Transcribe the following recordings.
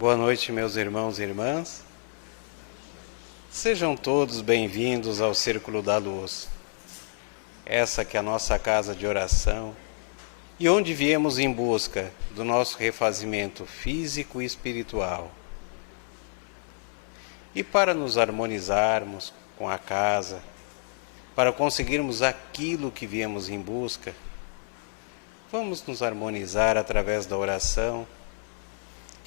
Boa noite, meus irmãos e irmãs. Sejam todos bem-vindos ao Círculo da Luz. Essa que é a nossa casa de oração e onde viemos em busca do nosso refazimento físico e espiritual. E para nos harmonizarmos com a casa, para conseguirmos aquilo que viemos em busca, vamos nos harmonizar através da oração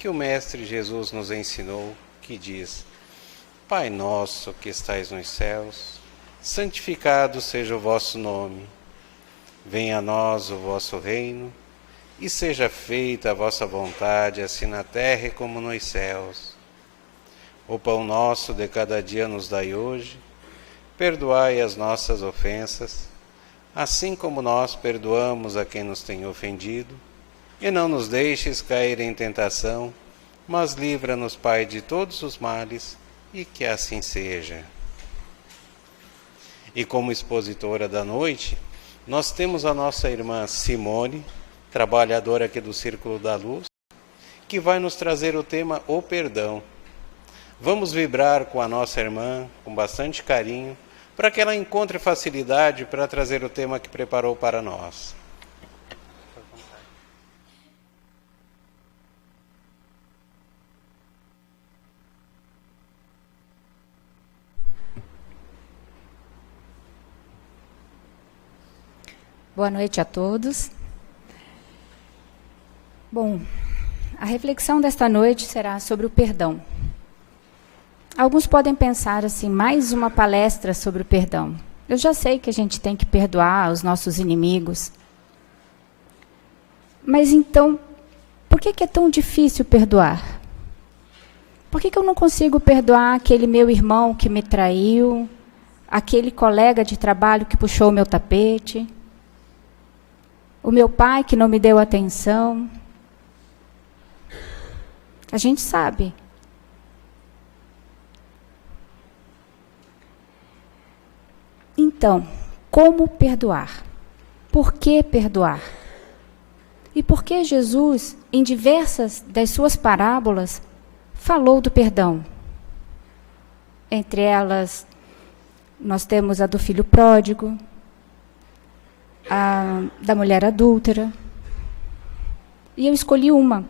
que o Mestre Jesus nos ensinou, que diz: Pai nosso que estais nos céus, santificado seja o vosso nome. Venha a nós o vosso reino, e seja feita a vossa vontade, assim na terra como nos céus. O pão nosso de cada dia nos dai hoje, perdoai as nossas ofensas, assim como nós perdoamos a quem nos tem ofendido, e não nos deixes cair em tentação, mas livra-nos, Pai, de todos os males, e que assim seja. E como expositora da noite, nós temos a nossa irmã Simone, trabalhadora aqui do Círculo da Luz, que vai nos trazer o tema O Perdão. Vamos vibrar com a nossa irmã, com bastante carinho, para que ela encontre facilidade para trazer o tema que preparou para nós. Boa noite a todos. Bom, a reflexão desta noite será sobre o perdão. Alguns podem pensar assim, mais uma palestra sobre o perdão. Eu já sei que a gente tem que perdoar os nossos inimigos. Mas então, por que é tão difícil perdoar? Por que eu não consigo perdoar aquele meu irmão que me traiu, aquele colega de trabalho que puxou o meu tapete, o meu pai que não me deu atenção? A gente sabe. Então, como perdoar? Por que perdoar? E por que Jesus, em diversas das suas parábolas, falou do perdão? Entre elas, nós temos a do filho pródigo, a da mulher adúltera. E eu escolhi uma.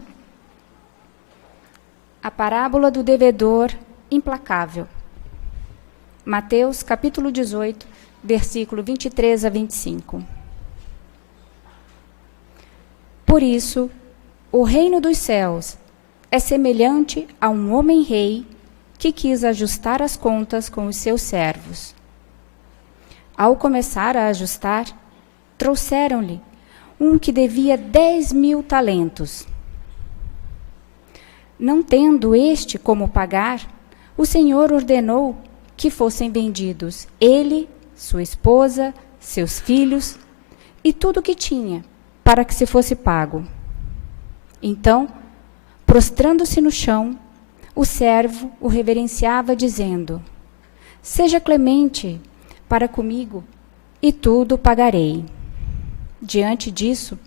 A parábola do devedor implacável. Mateus, capítulo 18, versículo 23 a 25. Por isso, o reino dos céus é semelhante a um homem-rei que quis ajustar as contas com os seus servos. Ao começar a ajustar, trouxeram-lhe um que devia 10.000 talentos. Não tendo este como pagar, o Senhor ordenou que fossem vendidos ele, sua esposa, seus filhos e tudo o que tinha, para que se fosse pago. Então, prostrando-se no chão, o servo o reverenciava, dizendo: Seja clemente para comigo, e tudo pagarei. Diante disso,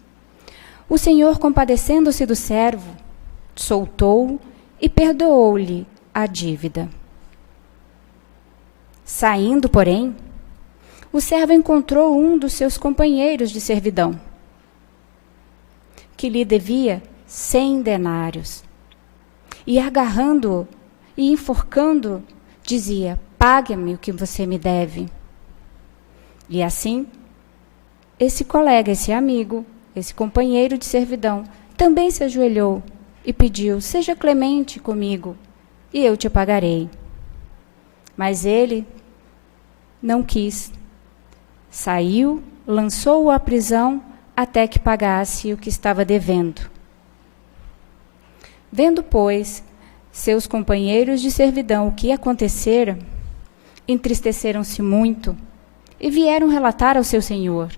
o Senhor, compadecendo-se do servo, soltou-o e perdoou-lhe a dívida. Saindo, porém, o servo encontrou um dos seus companheiros de servidão, que lhe devia 100 denários. E agarrando-o e enforcando-o, dizia: Pague-me o que você me deve. E assim, esse colega, esse amigo, esse companheiro de servidão, também se ajoelhou e pediu: Seja clemente comigo, e eu te pagarei. Mas ele não quis. Saiu, lançou-o à prisão até que pagasse o que estava devendo. Vendo, pois, seus companheiros de servidão o que acontecera, entristeceram-se muito e vieram relatar ao seu senhor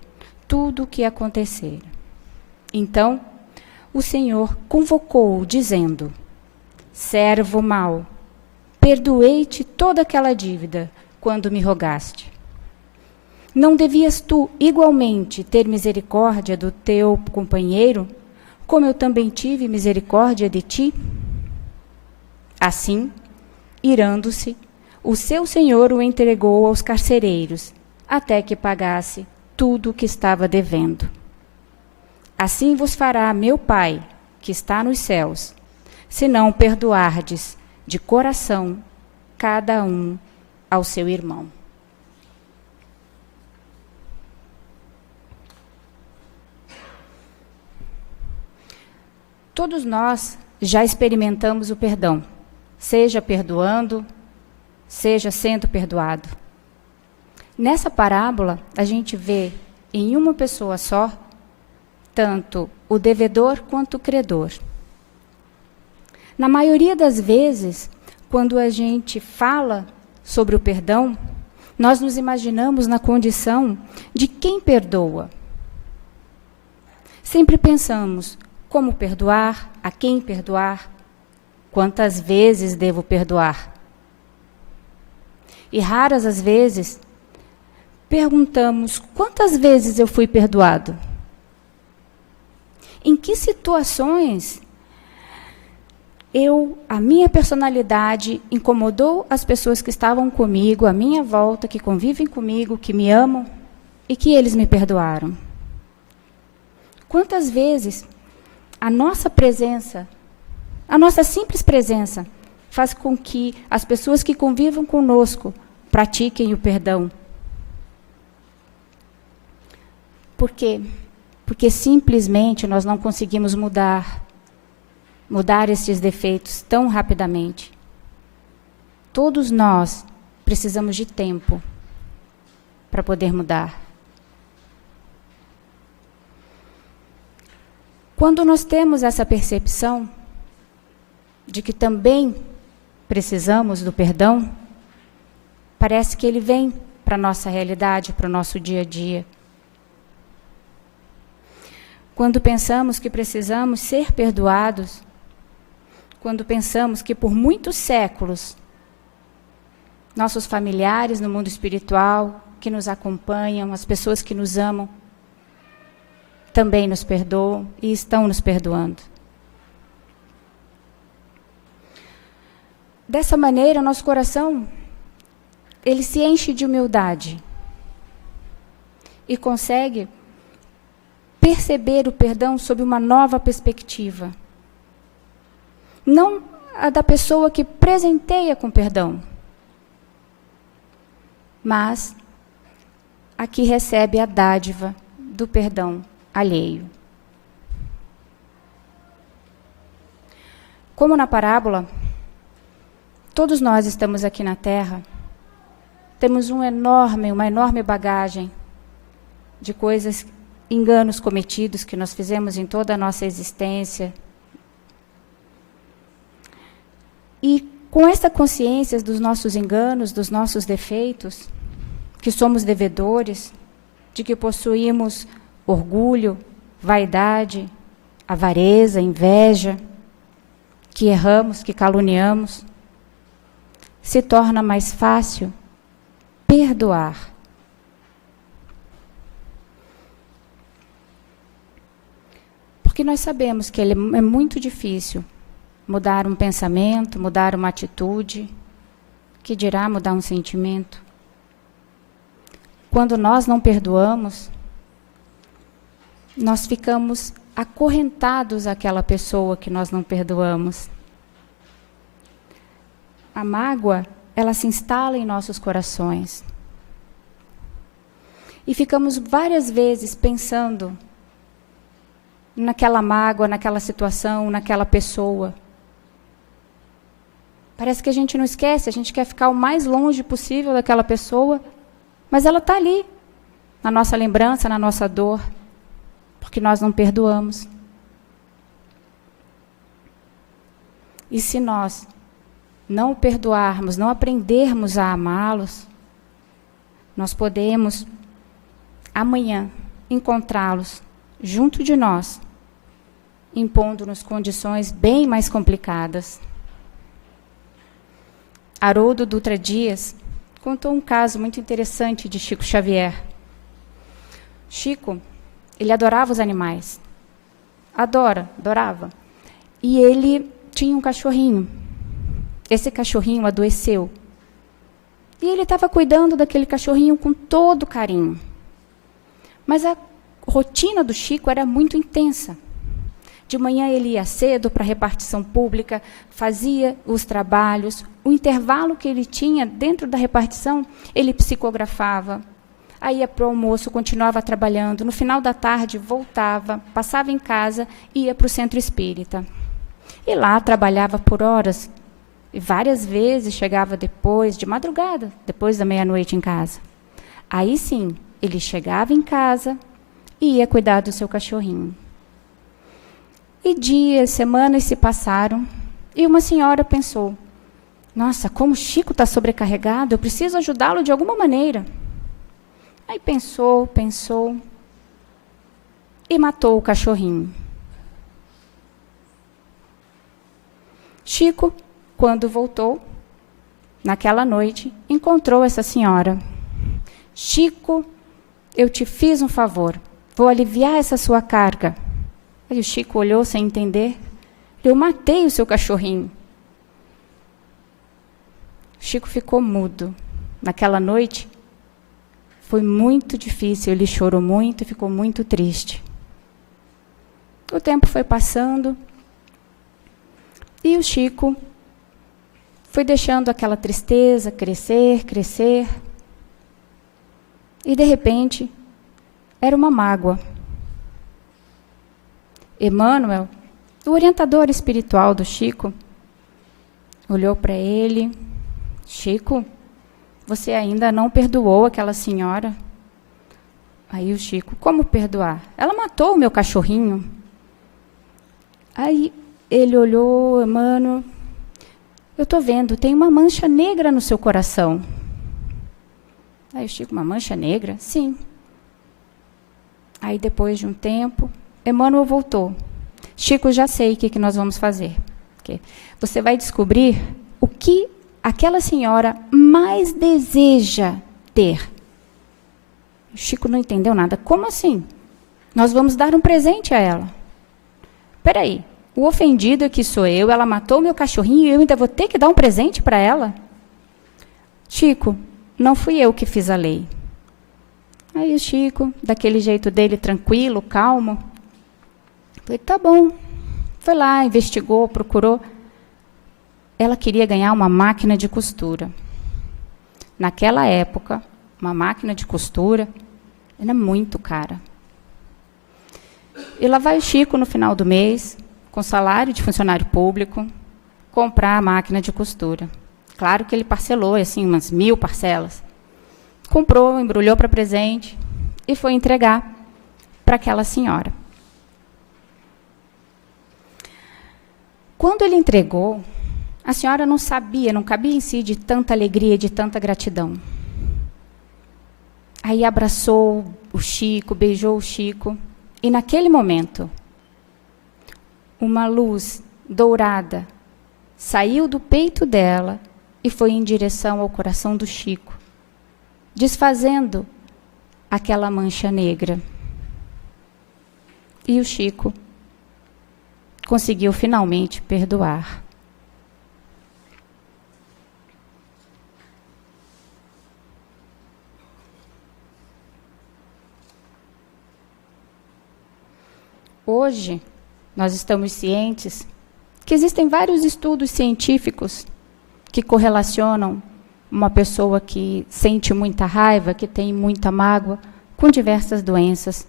tudo o que acontecera. Então, o Senhor convocou-o, dizendo: Servo mau, perdoei-te toda aquela dívida quando me rogaste. Não devias tu igualmente ter misericórdia do teu companheiro, como eu também tive misericórdia de ti? Assim, irando-se, o seu senhor o entregou aos carcereiros, até que pagasse tudo o que estava devendo. Assim vos fará meu Pai, que está nos céus, se não perdoardes de coração cada um ao seu irmão. Todos nós já experimentamos o perdão, seja perdoando, seja sendo perdoado. Nessa parábola, a gente vê em uma pessoa só, tanto o devedor quanto o credor. Na maioria das vezes, quando a gente fala sobre o perdão, nós nos imaginamos na condição de quem perdoa. Sempre pensamos como perdoar, a quem perdoar, quantas vezes devo perdoar. E raras as vezes, perguntamos quantas vezes eu fui perdoado. Em que situações a minha personalidade incomodou as pessoas que estavam comigo, à minha volta, que convivem comigo, que me amam, e que eles me perdoaram? Quantas vezes a nossa presença, a nossa simples presença, faz com que as pessoas que convivam conosco pratiquem o perdão? Por quê? Porque simplesmente nós não conseguimos mudar esses defeitos tão rapidamente. Todos nós precisamos de tempo para poder mudar. Quando nós temos essa percepção de que também precisamos do perdão, parece que ele vem para a nossa realidade, para o nosso dia a dia. Quando pensamos que precisamos ser perdoados, quando pensamos que por muitos séculos nossos familiares no mundo espiritual, que nos acompanham, as pessoas que nos amam, também nos perdoam e estão nos perdoando. Dessa maneira, nosso coração, ele se enche de humildade e consegue perceber o perdão sob uma nova perspectiva. Não a da pessoa que presenteia com perdão, mas a que recebe a dádiva do perdão alheio. Como na parábola, todos nós estamos aqui na Terra, temos uma enorme bagagem de coisas, enganos cometidos que nós fizemos em toda a nossa existência. E com essa consciência dos nossos enganos, dos nossos defeitos, que somos devedores, de que possuímos orgulho, vaidade, avareza, inveja, que erramos, que caluniamos, se torna mais fácil perdoar. Porque nós sabemos que é muito difícil mudar um pensamento, mudar uma atitude, que dirá mudar um sentimento. Quando nós não perdoamos, nós ficamos acorrentados àquela pessoa que nós não perdoamos. A mágoa, ela se instala em nossos corações. E ficamos várias vezes pensando naquela mágoa, naquela situação, naquela pessoa. Parece que a gente não esquece, a gente quer ficar o mais longe possível daquela pessoa, mas ela está ali, na nossa lembrança, na nossa dor, porque nós não perdoamos. E se nós não o perdoarmos, não aprendermos a amá-los, nós podemos, amanhã, encontrá-los junto de nós, impondo-nos condições bem mais complicadas. Haroldo Dutra Dias contou um caso muito interessante de Chico Xavier. Chico, ele adorava os animais. Adorava. E ele tinha um cachorrinho. esse cachorrinho adoeceu. E ele estava cuidando daquele cachorrinho com todo carinho. Mas a rotina do Chico era muito intensa. De manhã ele ia cedo para a repartição pública, fazia os trabalhos. O intervalo que ele tinha dentro da repartição, ele psicografava. Aí ia para o almoço, continuava trabalhando. No final da tarde, voltava, passava em casa e ia para o centro espírita. E lá trabalhava por horas. E várias vezes chegava depois, de madrugada, depois da meia-noite em casa. Aí sim, ele chegava em casa e ia cuidar do seu cachorrinho. E dias, semanas se passaram, e uma senhora pensou, nossa, como o Chico está sobrecarregado, eu preciso ajudá-lo de alguma maneira. Aí pensou, e matou o cachorrinho. Chico, quando voltou, naquela noite, encontrou essa senhora. Chico, eu te fiz um favor, vou aliviar essa sua carga. Aí o Chico olhou sem entender. Eu matei o seu cachorrinho. O Chico ficou mudo. Naquela noite, foi muito difícil. Ele chorou muito e ficou muito triste. O tempo foi passando. E o Chico foi deixando aquela tristeza crescer. E, de repente, era uma mágoa. Emmanuel, o orientador espiritual do Chico, olhou para ele. Chico, você ainda não perdoou aquela senhora? Aí o Chico, como perdoar? Ela matou o meu cachorrinho. Aí ele olhou, Emmanuel, eu estou vendo, tem uma mancha negra no seu coração. Aí o Chico, uma mancha negra? Sim. Aí depois de um tempo, Emmanuel voltou. Chico, já sei o que nós vamos fazer. Você vai descobrir o que aquela senhora mais deseja ter. O Chico não entendeu nada. Como assim? Nós vamos dar um presente a ela. Espera aí, o ofendido aqui sou eu, ela matou meu cachorrinho e eu ainda vou ter que dar um presente para ela? Chico, não fui eu que fiz a lei. Aí o Chico, daquele jeito dele, tranquilo, calmo, falei, tá bom. Foi lá, investigou, procurou. Ela queria ganhar uma máquina de costura. Naquela época, uma máquina de costura era muito cara. E lá vai o Chico, no final do mês, com salário de funcionário público, comprar a máquina de costura. Claro que ele parcelou, assim, umas 1000 parcelas. Comprou, embrulhou para presente e foi entregar para aquela senhora. Quando ele entregou, a senhora não sabia, não cabia em si de tanta alegria, de tanta gratidão. Aí abraçou o Chico, beijou o Chico, e naquele momento, uma luz dourada saiu do peito dela e foi em direção ao coração do Chico, desfazendo aquela mancha negra. E o Chico conseguiu finalmente perdoar. Hoje, nós estamos cientes que existem vários estudos científicos que correlacionam uma pessoa que sente muita raiva, que tem muita mágoa, com diversas doenças,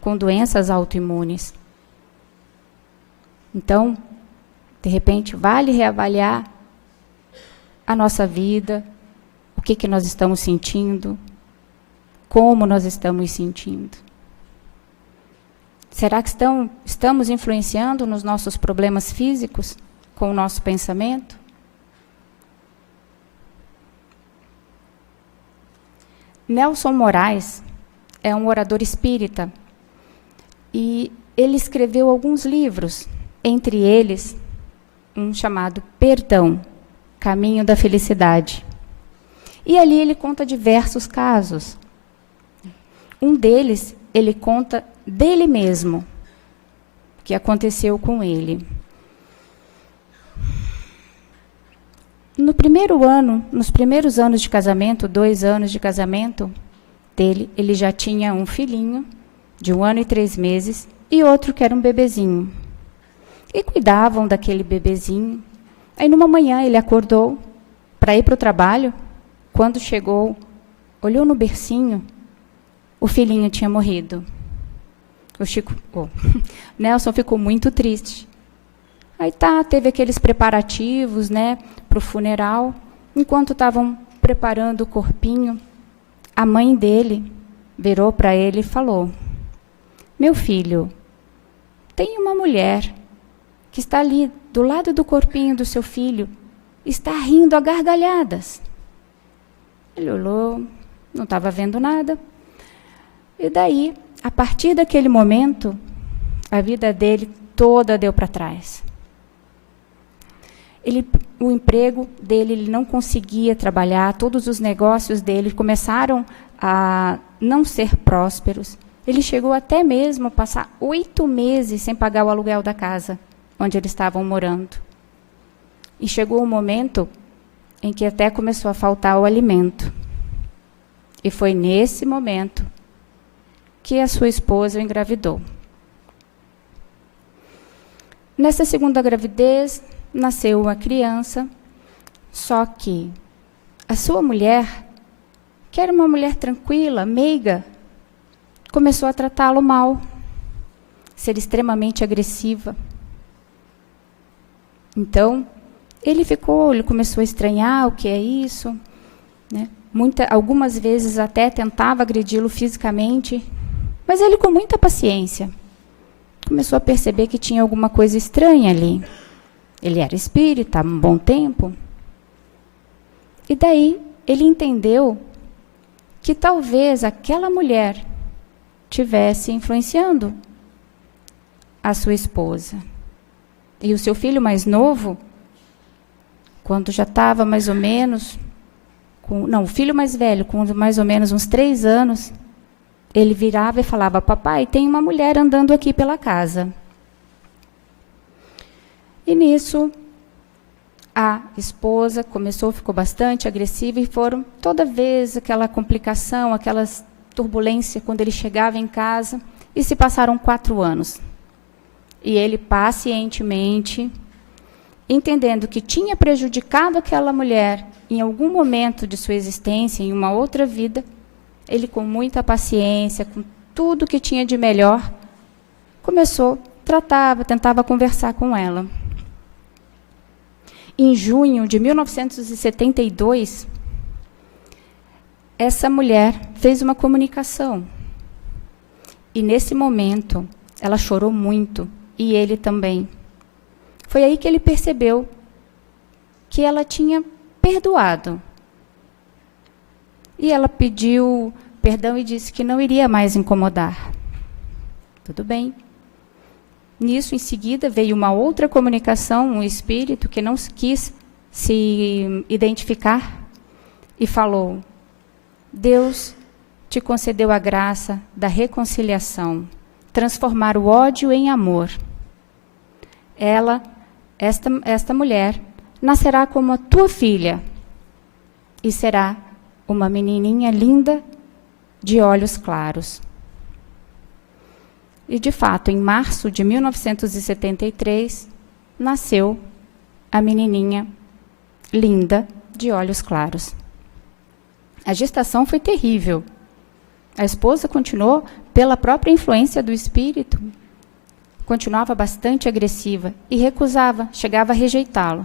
com doenças autoimunes. Então, de repente, vale reavaliar a nossa vida, o que nós estamos sentindo, como nós estamos sentindo. Será que estamos influenciando nos nossos problemas físicos com o nosso pensamento? Nelson Moraes é um orador espírita e ele escreveu alguns livros, entre eles um chamado Perdão, Caminho da Felicidade. E ali ele conta diversos casos. Um deles, ele conta dele mesmo, que aconteceu com ele. No primeiro ano, nos primeiros anos de casamento, 2 anos de casamento dele, ele já tinha um filhinho de 1 ano e 3 meses e outro que era um bebezinho. E cuidavam daquele bebezinho. Aí, numa manhã, ele acordou para ir para o trabalho. Quando chegou, olhou no bercinho, o filhinho tinha morrido. Nelson ficou muito triste. Aí teve aqueles preparativos, né, para o funeral. Enquanto estavam preparando o corpinho, a mãe dele virou para ele e falou: meu filho, tem uma mulher que está ali do lado do corpinho do seu filho, está rindo a gargalhadas. Ele olhou, não estava vendo nada. E daí, a partir daquele momento, a vida dele toda deu para trás. O emprego dele, ele não conseguia trabalhar, todos os negócios dele começaram a não ser prósperos. Ele chegou até mesmo a passar 8 meses sem pagar o aluguel da casa onde eles estavam morando. E chegou um momento em que até começou a faltar o alimento. E foi nesse momento que a sua esposa o engravidou. Nessa segunda gravidez, nasceu uma criança, só que a sua mulher, que era uma mulher tranquila, meiga, começou a tratá-lo mal, ser extremamente agressiva. Então, ele começou a estranhar o que é isso, né? Algumas vezes até tentava agredi-lo fisicamente, mas ele, com muita paciência, começou a perceber que tinha alguma coisa estranha ali. Ele era espírita há um bom tempo. E daí ele entendeu que talvez aquela mulher tivesse influenciando a sua esposa. E o seu filho mais novo, quando já estava mais ou menos... o filho mais velho, com mais ou menos uns 3 anos, ele virava e falava: papai, tem uma mulher andando aqui pela casa. E nisso, a esposa ficou bastante agressiva e foram toda vez aquela complicação, aquelas turbulências quando ele chegava em casa, e se passaram 4 anos. E ele pacientemente, entendendo que tinha prejudicado aquela mulher em algum momento de sua existência, em uma outra vida, ele, com muita paciência, com tudo que tinha de melhor, tentava conversar com ela. Em junho de 1972, essa mulher fez uma comunicação. E, nesse momento, ela chorou muito, e ele também. Foi aí que ele percebeu que ela tinha perdoado. E ela pediu perdão e disse que não iria mais incomodar. Tudo bem. Nisso, em seguida, veio uma outra comunicação, um espírito que não quis se identificar e falou: Deus te concedeu a graça da reconciliação, transformar o ódio em amor. Esta mulher, nascerá como a tua filha e será uma menininha linda de olhos claros. E, de fato, em março de 1973, nasceu a menininha linda de olhos claros. A gestação foi terrível. A esposa continuou, pela própria influência do espírito, continuava bastante agressiva e recusava, chegava a rejeitá-lo.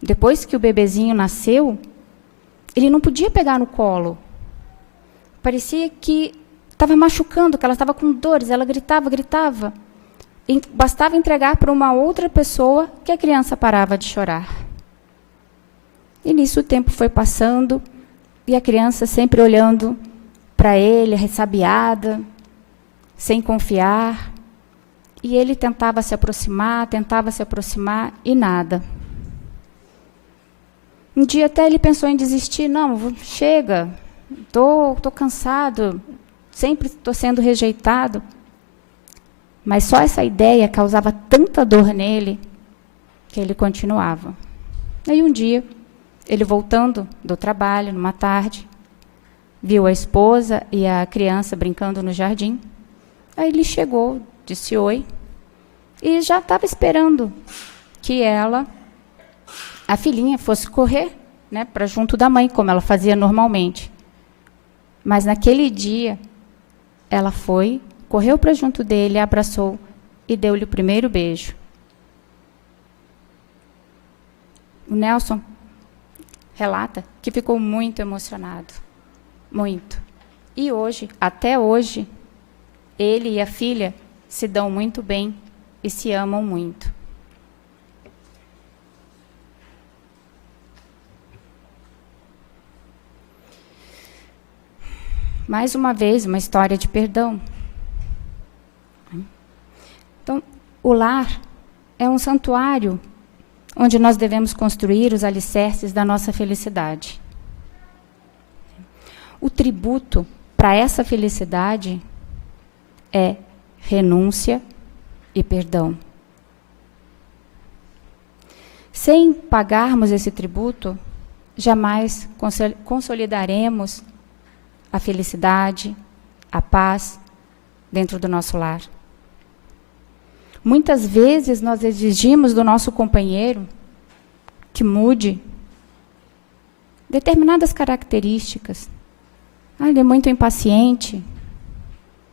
Depois que o bebezinho nasceu, ele não podia pegar no colo. Parecia que estava machucando, que ela estava com dores, ela gritava. E bastava entregar para uma outra pessoa que a criança parava de chorar. E nisso o tempo foi passando, e a criança sempre olhando para ele, ressabiada, sem confiar. E ele tentava se aproximar, e nada. Um dia até ele pensou em desistir. Não, chega, estou cansado, sempre estou sendo rejeitado. Mas só essa ideia causava tanta dor nele que ele continuava. Aí um dia ele voltando do trabalho, numa tarde, viu a esposa e a criança brincando no jardim. Aí ele chegou, disse oi, e já estava esperando que a filhinha, fosse correr, né, para junto da mãe, como ela fazia normalmente. Mas naquele dia, ela foi, correu para junto dele, abraçou e deu-lhe o primeiro beijo. O Nelson relata que ficou muito emocionado. Muito. E hoje, até hoje, ele e a filha se dão muito bem e se amam muito. Mais uma vez, uma história de perdão. Então, o lar é um santuário onde nós devemos construir os alicerces da nossa felicidade. O tributo para essa felicidade é renúncia e perdão. Sem pagarmos esse tributo, jamais consolidaremos a felicidade, a paz dentro do nosso lar. Muitas vezes nós exigimos do nosso companheiro que mude determinadas características. Ele é muito impaciente,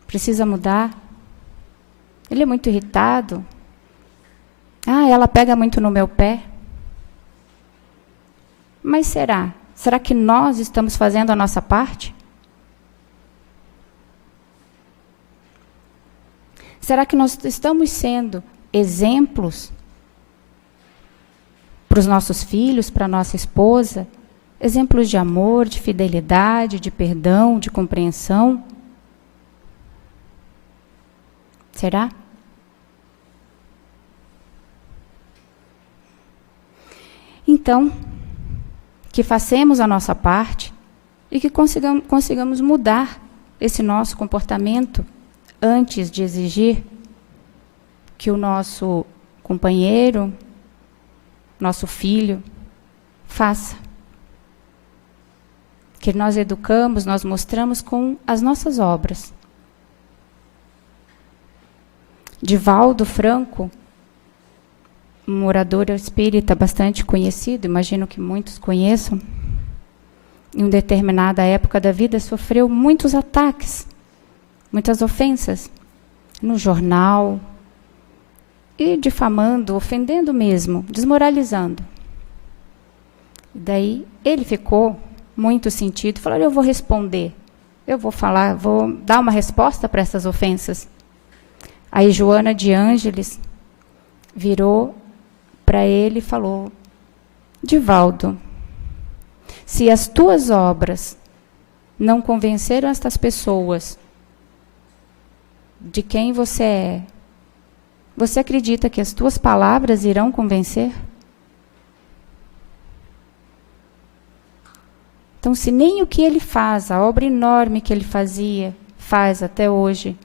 precisa mudar. Ele é muito irritado. Ela pega muito no meu pé. Mas será? Será que nós estamos fazendo a nossa parte? Será que nós estamos sendo exemplos para os nossos filhos, para a nossa esposa? Exemplos de amor, de fidelidade, de perdão, de compreensão? Será? Então, que façamos a nossa parte e que consigamos mudar esse nosso comportamento antes de exigir que o nosso companheiro, nosso filho, faça. Que nós educamos, nós mostramos com as nossas obras. Divaldo Franco, um orador espírita bastante conhecido, imagino que muitos conheçam, em uma determinada época da vida sofreu muitos ataques, muitas ofensas, no jornal, e difamando, ofendendo mesmo, desmoralizando. Daí ele ficou muito sentido, falou: eu vou responder, eu vou falar, vou dar uma resposta para essas ofensas. Aí Joana de Ângeles virou para ele e falou: Divaldo, se as tuas obras não convenceram estas pessoas de quem você é, você acredita que as tuas palavras irão convencer? Então, se nem o que ele faz, a obra enorme que ele faz até hoje,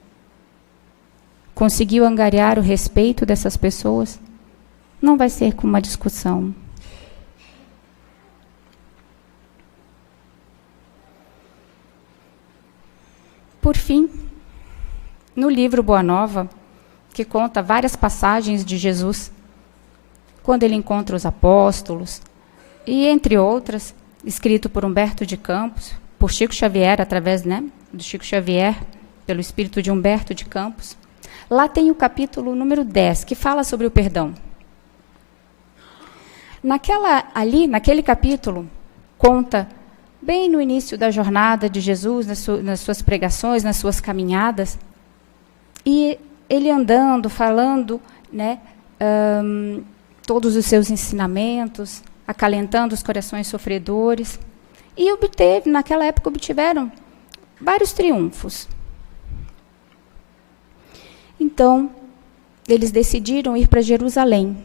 conseguiu angariar o respeito dessas pessoas, não vai ser com uma discussão. Por fim, no livro Boa Nova, que conta várias passagens de Jesus, quando ele encontra os apóstolos, e entre outras, escrito por Humberto de Campos, por Chico Xavier, através do Chico Xavier, pelo espírito de Humberto de Campos, lá tem o capítulo número 10, que fala sobre o perdão. Naquele capítulo, conta bem no início da jornada de Jesus, nas suas pregações, nas suas caminhadas, e ele andando, falando, todos os seus ensinamentos, acalentando os corações sofredores, e naquela época obtiveram vários triunfos. Então, eles decidiram ir para Jerusalém.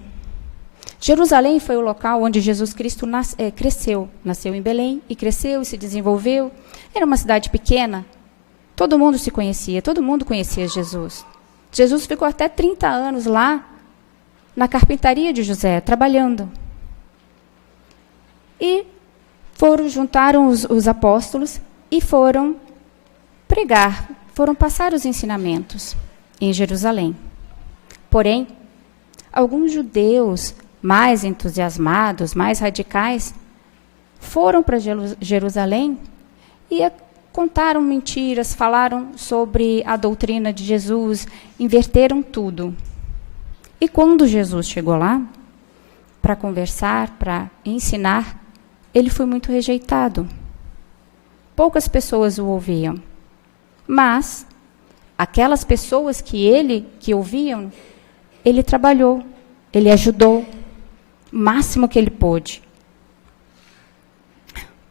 Jerusalém foi o local onde Jesus Cristo cresceu. Nasceu em Belém e cresceu e se desenvolveu. Era uma cidade pequena. Todo mundo se conhecia, todo mundo conhecia Jesus. Jesus ficou até 30 anos lá, na carpintaria de José, trabalhando. E juntaram os apóstolos e foram pregar, foram passar os ensinamentos em Jerusalém. Porém, alguns judeus mais entusiasmados, mais radicais, foram para Jerusalém e contaram mentiras, falaram sobre a doutrina de Jesus, inverteram tudo. E quando Jesus chegou lá, para conversar, para ensinar, ele foi muito rejeitado. Poucas pessoas o ouviam. Mas, aquelas pessoas que ouviam, ele trabalhou, ele ajudou, o máximo que ele pôde.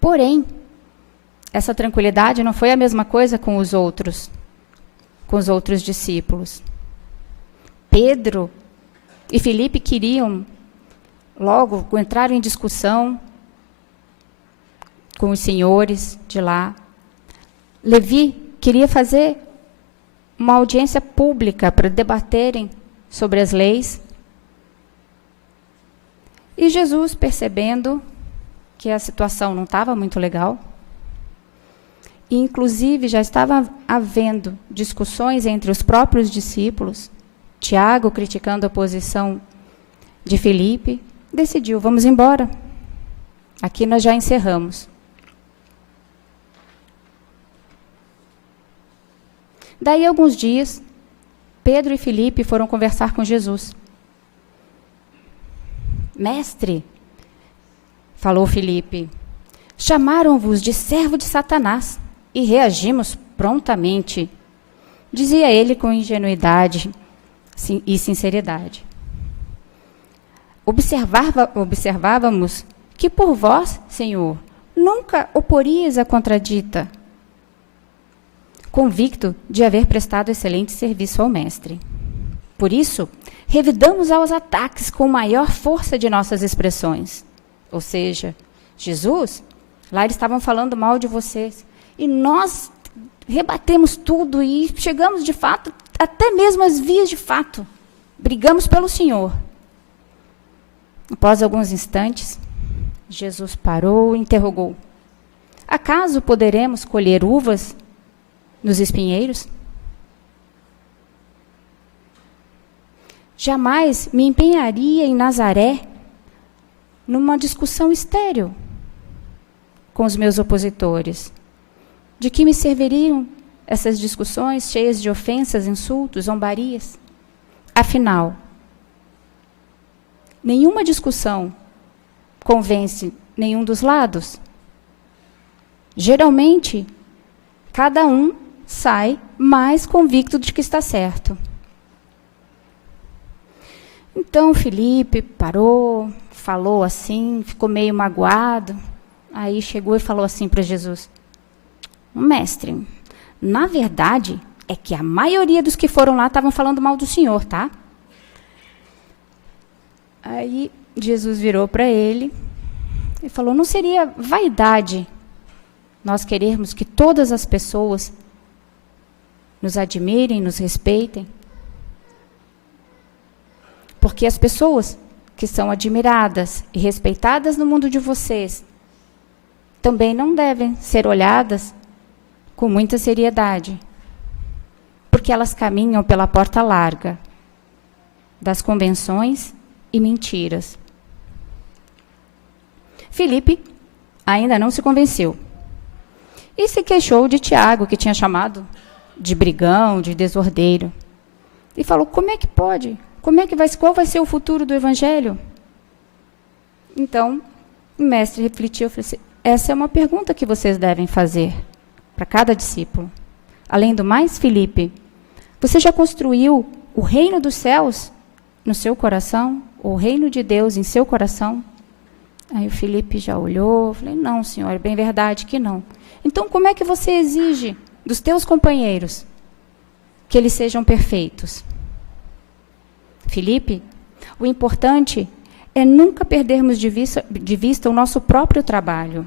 Porém, essa tranquilidade não foi a mesma coisa com os outros discípulos. Pedro e Filipe queriam logo entrar em discussão com os senhores de lá. Levi queria fazer uma audiência pública para debaterem sobre as leis. E Jesus, percebendo que a situação não estava muito legal, e inclusive já estava havendo discussões entre os próprios discípulos, Tiago criticando a posição de Filipe, decidiu, vamos embora. Aqui nós já encerramos. Daí, alguns dias, Pedro e Filipe foram conversar com Jesus. Mestre, falou Filipe, chamaram-vos de servo de Satanás e reagimos prontamente. Dizia ele com ingenuidade e sinceridade. Observávamos que por vós, Senhor, nunca oporias a contradita, convicto de haver prestado excelente serviço ao Mestre. Por isso, revidamos aos ataques com maior força de nossas expressões. Ou seja, Jesus, lá eles estavam falando mal de vocês, e nós rebatemos tudo e chegamos, de fato, até mesmo às vias de fato. Brigamos pelo Senhor. Após alguns instantes, Jesus parou e interrogou. Acaso poderemos colher uvas nos espinheiros? Jamais me empenharia em Nazaré numa discussão estéril com os meus opositores. De que me serviriam essas discussões cheias de ofensas, insultos, zombarias? Afinal, nenhuma discussão convence nenhum dos lados. Geralmente, cada um sai mais convicto de que está certo. Então, Filipe parou, falou assim, ficou meio magoado. Aí chegou e falou assim para Jesus, Mestre, na verdade, é que a maioria dos que foram lá estavam falando mal do Senhor, tá? Aí Jesus virou para ele e falou, não seria vaidade nós querermos que todas as pessoas nos admirem, nos respeitem? Porque as pessoas que são admiradas e respeitadas no mundo de vocês também não devem ser olhadas com muita seriedade, porque elas caminham pela porta larga das convenções e mentiras. Filipe ainda não se convenceu e se queixou de Tiago, que tinha chamado de brigão, de desordeiro, e falou, como é que pode? Qual vai ser o futuro do Evangelho? Então, o mestre refletiu e falou assim, essa é uma pergunta que vocês devem fazer para cada discípulo. Além do mais, Filipe, você já construiu o reino dos céus no seu coração? O reino de Deus em seu coração? Aí o Filipe já olhou, falei, não, senhor, é bem verdade que não. Então, como é que você exige dos teus companheiros que eles sejam perfeitos? Filipe, o importante é nunca perdermos de vista o nosso próprio trabalho,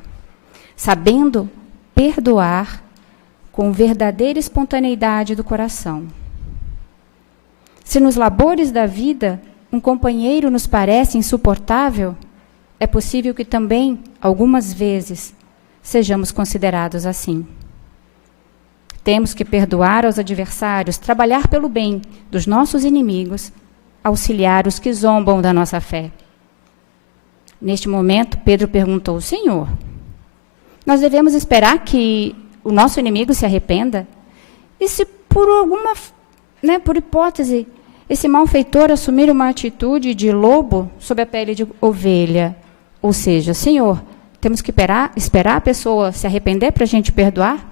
sabendo perdoar com verdadeira espontaneidade do coração. Se nos labores da vida um companheiro nos parece insuportável, é possível que também, algumas vezes, sejamos considerados assim. Temos que perdoar aos adversários, trabalhar pelo bem dos nossos inimigos, auxiliar os que zombam da nossa fé. Neste momento, Pedro perguntou: Senhor, nós devemos esperar que o nosso inimigo se arrependa? E se por alguma, por hipótese, esse malfeitor assumir uma atitude de lobo sob a pele de ovelha? Ou seja, Senhor, temos que esperar a pessoa se arrepender para a gente perdoar?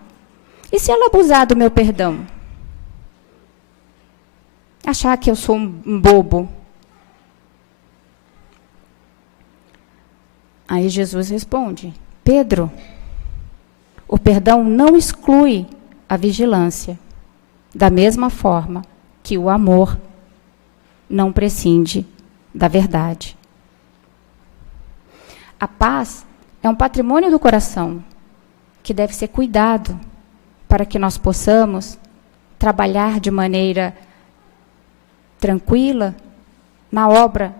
E se ela abusar do meu perdão? Achar que eu sou um bobo? Aí Jesus responde: Pedro, o perdão não exclui a vigilância, da mesma forma que o amor não prescinde da verdade. A paz é um patrimônio do coração que deve ser cuidado para que nós possamos trabalhar de maneira tranquila na obra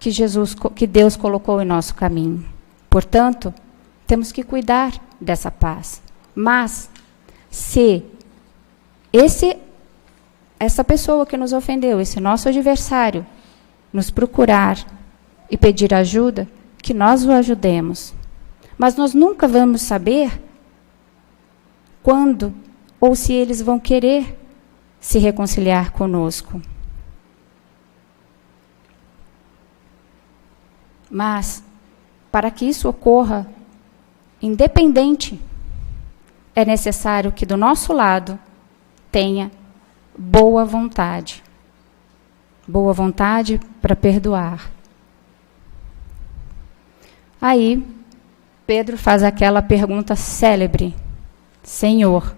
que Deus colocou em nosso caminho. Portanto, temos que cuidar dessa paz. Mas, se essa pessoa que nos ofendeu, esse nosso adversário, nos procurar e pedir ajuda, que nós o ajudemos. Mas nós nunca vamos saber quando ou se eles vão querer se reconciliar conosco. Mas, para que isso ocorra, independente, é necessário que do nosso lado tenha boa vontade. Boa vontade para perdoar. Aí, Pedro faz aquela pergunta célebre: Senhor,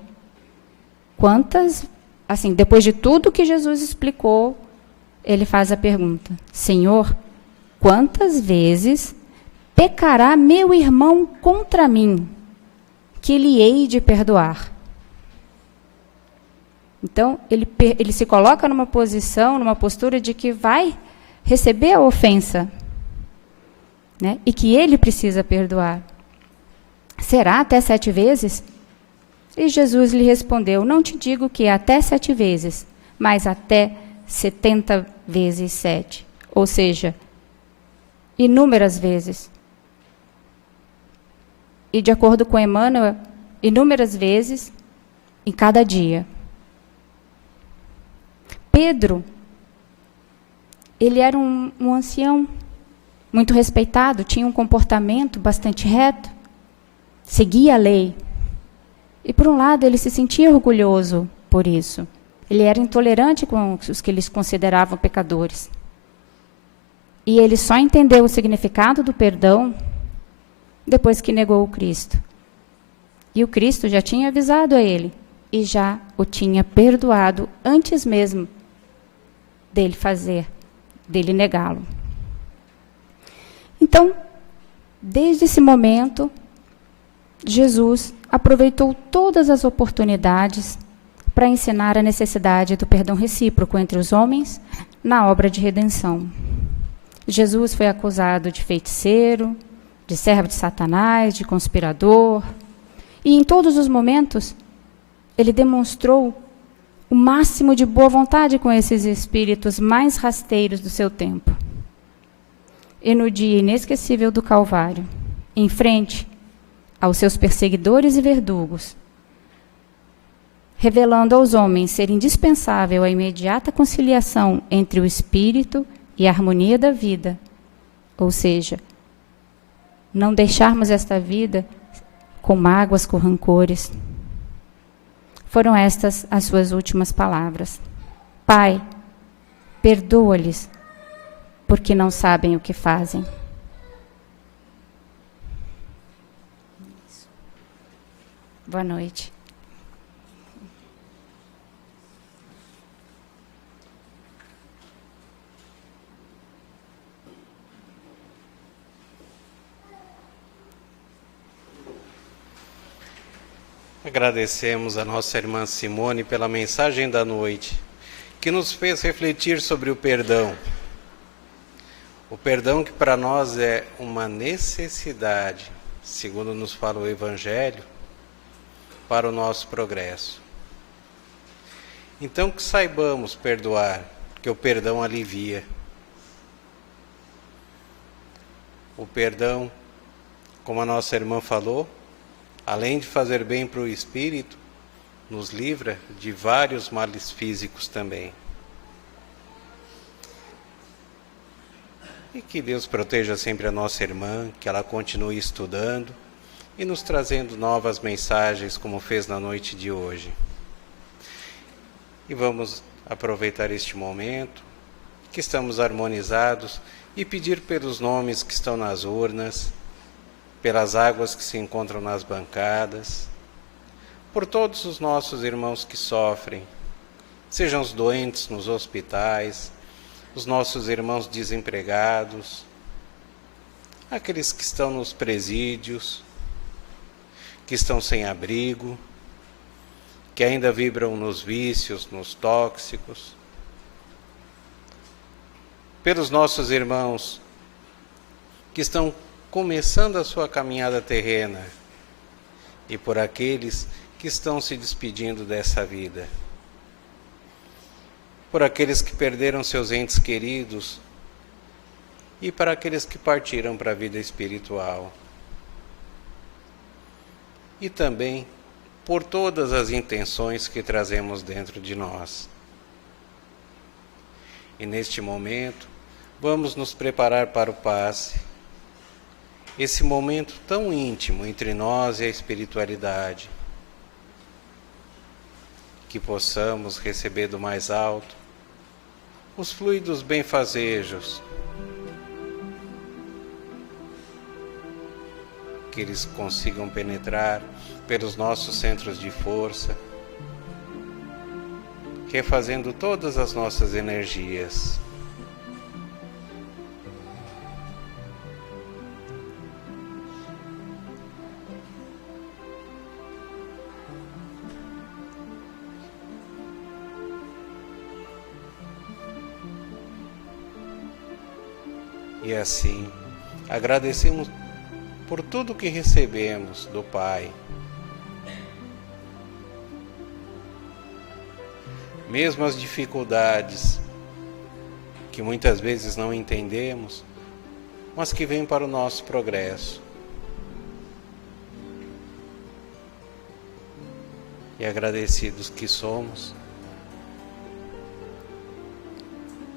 depois de tudo que Jesus explicou, ele faz a pergunta: Senhor, quantas vezes pecará meu irmão contra mim, que lhe hei de perdoar? Então, ele se coloca numa postura de que vai receber a ofensa, e que ele precisa perdoar. Será até 7 vezes? E Jesus lhe respondeu: não te digo que é até 7 vezes, mas até 70 vezes 7. Ou seja, inúmeras vezes. E de acordo com Emmanuel, inúmeras vezes em cada dia. Pedro, ele era um ancião muito respeitado, tinha um comportamento bastante reto, seguia a lei. E, por um lado, ele se sentia orgulhoso por isso. Ele era intolerante com os que eles consideravam pecadores. E ele só entendeu o significado do perdão depois que negou o Cristo. E o Cristo já tinha avisado a ele e já o tinha perdoado antes mesmo dele negá-lo. Então, desde esse momento, Jesus aproveitou todas as oportunidades para ensinar a necessidade do perdão recíproco entre os homens na obra de redenção. Jesus foi acusado de feiticeiro, de servo de Satanás, de conspirador, e em todos os momentos ele demonstrou o máximo de boa vontade com esses espíritos mais rasteiros do seu tempo. E no dia inesquecível do Calvário, em frente aos seus perseguidores e verdugos, revelando aos homens ser indispensável a imediata conciliação entre o espírito e a harmonia da vida, ou seja, não deixarmos esta vida com mágoas, com rancores. Foram estas as suas últimas palavras: Pai, perdoa-lhes, porque não sabem o que fazem. Boa noite. Agradecemos a nossa irmã Simone pela mensagem da noite, que nos fez refletir sobre o perdão. O perdão que para nós é uma necessidade. segundo nos fala o Evangelho, para o nosso progresso. Então que saibamos perdoar, que o perdão alivia. O perdão, como a nossa irmã falou, além de fazer bem para o espírito, nos livra de vários males físicos também. E que Deus proteja sempre a nossa irmã, que ela continue estudando e nos trazendo novas mensagens, como fez na noite de hoje. E vamos aproveitar este momento, que estamos harmonizados, e pedir pelos nomes que estão nas urnas, pelas águas que se encontram nas bancadas, por todos os nossos irmãos que sofrem, sejam os doentes nos hospitais, os nossos irmãos desempregados, aqueles que estão nos presídios, que estão sem abrigo, que ainda vibram nos vícios, nos tóxicos, pelos nossos irmãos que estão começando a sua caminhada terrena e por aqueles que estão se despedindo dessa vida, por aqueles que perderam seus entes queridos e para aqueles que partiram para a vida espiritual. E também por todas as intenções que trazemos dentro de nós. E neste momento, vamos nos preparar para o passe, esse momento tão íntimo entre nós e a espiritualidade, que possamos receber do mais alto os fluidos benfazejos, que eles consigam penetrar pelos nossos centros de força, refazendo todas as nossas energias. E assim, agradecemos por tudo que recebemos do Pai. Mesmo as dificuldades que muitas vezes não entendemos, mas que vêm para o nosso progresso. E agradecidos que somos,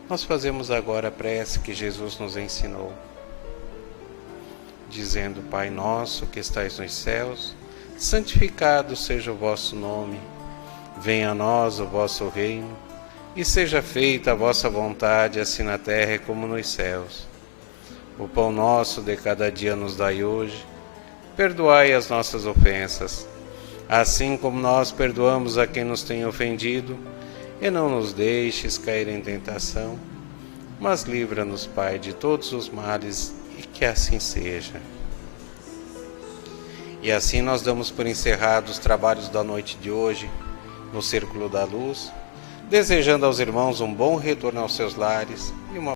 nós fazemos agora a prece que Jesus nos ensinou, dizendo: Pai nosso que estais nos céus, santificado seja o vosso nome. Venha a nós o vosso reino, e seja feita a vossa vontade, assim na terra como nos céus. O pão nosso de cada dia nos dai hoje. Perdoai as nossas ofensas, assim como nós perdoamos a quem nos tem ofendido, e não nos deixes cair em tentação, mas livra-nos, Pai, de todos os males, e que assim seja. E assim nós damos por encerrados os trabalhos da noite de hoje, no Círculo da Luz, desejando aos irmãos um bom retorno aos seus lares e uma